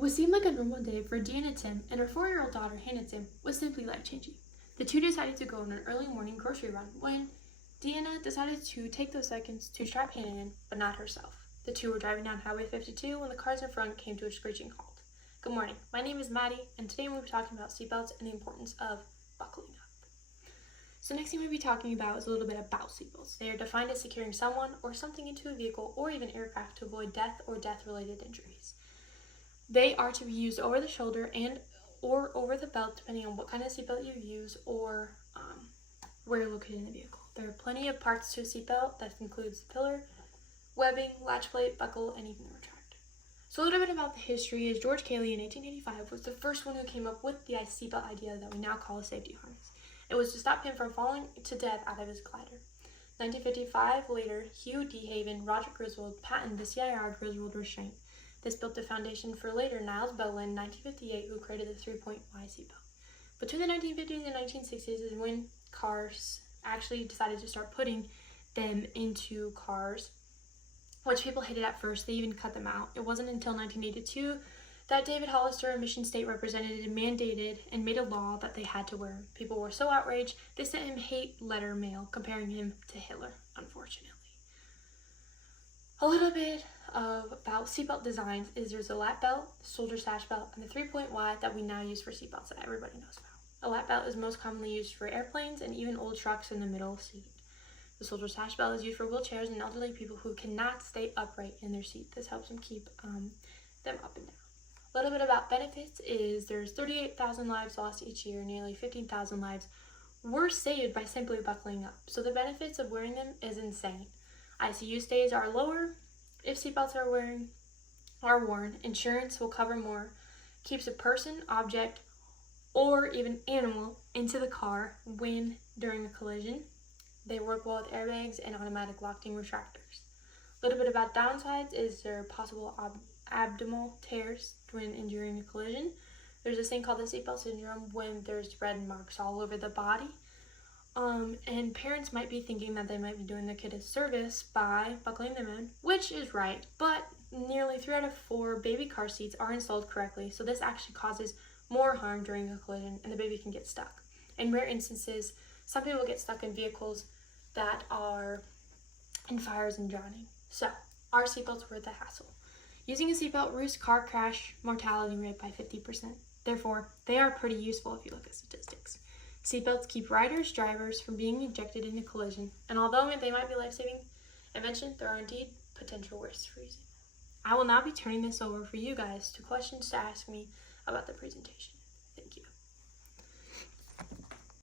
What seemed like a normal day for Deanna Tim and her 4-year-old daughter Hannah Tim was simply life-changing. The two decided to go on an early morning grocery run when Deanna decided to take those seconds to strap Hannah in, but not herself. The two were driving down Highway 52 when the cars in front came to a screeching halt. Good morning, my name is Maddie, and today we'll be talking about seatbelts and the importance of buckling up. So next thing we'll be talking about is a little bit about seatbelts. They are defined as securing someone or something into a vehicle or even aircraft to avoid death or death-related injuries. They are to be used over the shoulder and or over the belt, depending on what kind of seatbelt you use or where you're located in the vehicle. There are plenty of parts to a seatbelt. That includes the pillar, webbing, latch plate, buckle, and even the retractor. So a little bit about the history is George Cayley in 1885 was the first one who came up with the seatbelt idea that we now call a safety harness. It was to stop him from falling to death out of his glider. 1955, later, Hugh D. Haven, Roger Griswold patented the CIR Griswold restraint. This built the foundation for later Niles Bellin in 1958, who created the 3-point Y seatbelt. Between the 1950s and 1960s is when cars actually decided to start putting them into cars, which people hated at first. They even cut them out. It wasn't until 1982 that David Hollister, a Michigan State representative, mandated and made a law that they had to wear them. People were so outraged, they sent him hate letter mail comparing him to Hitler, unfortunately. A little bit about seatbelt designs is there's a lap belt, shoulder sash belt, and the 3-point Y that we now use for seatbelts that everybody knows about. A lap belt is most commonly used for airplanes and even old trucks in the middle seat. The shoulder sash belt is used for wheelchairs and elderly people who cannot stay upright in their seat. This helps them keep them up and down. A little bit about benefits is there's 38,000 lives lost each year, nearly 15,000 lives were saved by simply buckling up. So the benefits of wearing them is insane. ICU stays are lower if seatbelts are worn. Insurance will cover more. Keeps a person, object, or even animal into the car when during a collision. They work well with airbags and automatic locking retractors. A little bit about downsides is there are possible abdominal tears when enduring a collision. There's this thing called the seatbelt syndrome when there's red marks all over the body. And parents might be thinking that they might be doing their kid a service by buckling them in, which is right, but nearly 3 out of 4 baby car seats are installed correctly, so this actually causes more harm during a collision and the baby can get stuck. In rare instances, some people get stuck in vehicles that are in fires and drowning. So, are seatbelts worth the hassle? Using a seatbelt reduces car crash mortality rate by 50%. Therefore, they are pretty useful if you look at statistics. Seatbelts keep riders, drivers from being ejected in a collision, and although they might be life-saving invention, there are indeed potential risks for using them. I will now be turning this over for you guys to questions to ask me about the presentation.